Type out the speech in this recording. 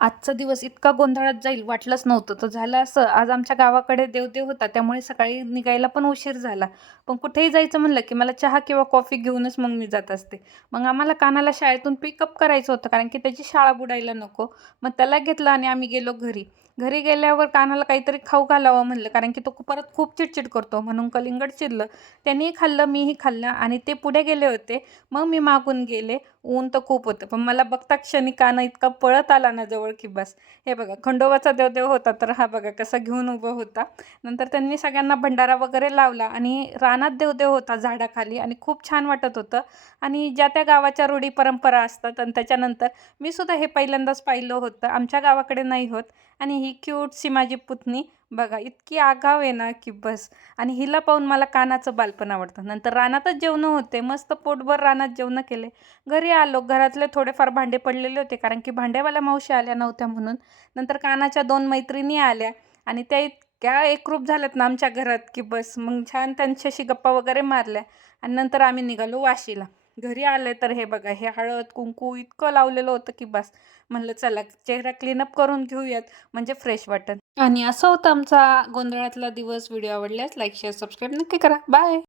आजचा दिवस इतका गोंधळात जाईल वाटलंच नव्हतं. तर झालं असं, आज आमच्या गावाकडे देवदेव होता, त्यामुळे सकाळी निघायला पण उशीर झाला. पण कुठेही जायचं म्हणलं, की मला चहा किंवा कॉफी घेऊनच मग मी जात असते. मग आम्हाला कानाला शाळेतून पिकअप करायचं होतं, कारण की त्याची शाळा बुडायला नको. मग त्याला घेतलं आणि आम्ही गेलो घरी. घरी गेल्यावर कानाला काहीतरी खाऊ घालावं म्हणलं, कारण की तो परत खूप चिडचिड करतो, म्हणून कलिंगड चिरलं. त्यांनीही खाल्लं, मीही खाल्लं आणि ते पुढे गेले होते. मग मी मागून गेले. ऊन तर खूप होतं, पण मला बघता क्षणी काना इतका पळत आला ना जवळ, की बस. हे बघा, खंडोबाचा देवदेव होता, तर हा बघा कसा घेऊन उभा होता. नंतर त्यांनी सगळ्यांना भंडारा वगैरे लावला आणि रानात देवदेव होता झाडाखाली आणि खूप छान वाटत होतं. आणि ज्या त्या गावाच्या रूढी परंपरा असतात आणि त्याच्यानंतर मी सुद्धा हे पहिल्यांदाच पाहिलं होतं. आमच्या गावाकडे नाही होत. आणि ही क्यूटशी माझी पुतणी बघा, इतकी आगाव आहे ना, की बस. आणि हिला पाहून मला कानाचं बालपण आवडतं. नंतर रानातच जेवणं होते, मस्त पोटभर रानात जेवणं केले. घरी आलो. घरातले थोडेफार भांडे पडलेले होते, कारण की भांड्यावाल्या मावशी आल्या नव्हत्या म्हणून. नंतर कानाच्या 2 मैत्रिणी आल्या आणि त्या इतक्या एकरूप झाल्यात ना आमच्या घरात, की बस. मग छान त्यांच्याशी गप्पा वगैरे मारल्या आणि नंतर आम्ही निघालो वाशीला. घरी आले तर हे बघा, हे हळद, कुंकू इतकं लावलेलं होतं, की बस. म्हणलं चला चेहरा क्लीनअप करून घेऊयात, म्हणजे फ्रेश वाटेल. आणि असं होतं आमचा गोंधळातला दिवस. व्हिडिओ आवडल्यास लाईक, शेअर, सबस्क्राईब नक्की करा. बाय.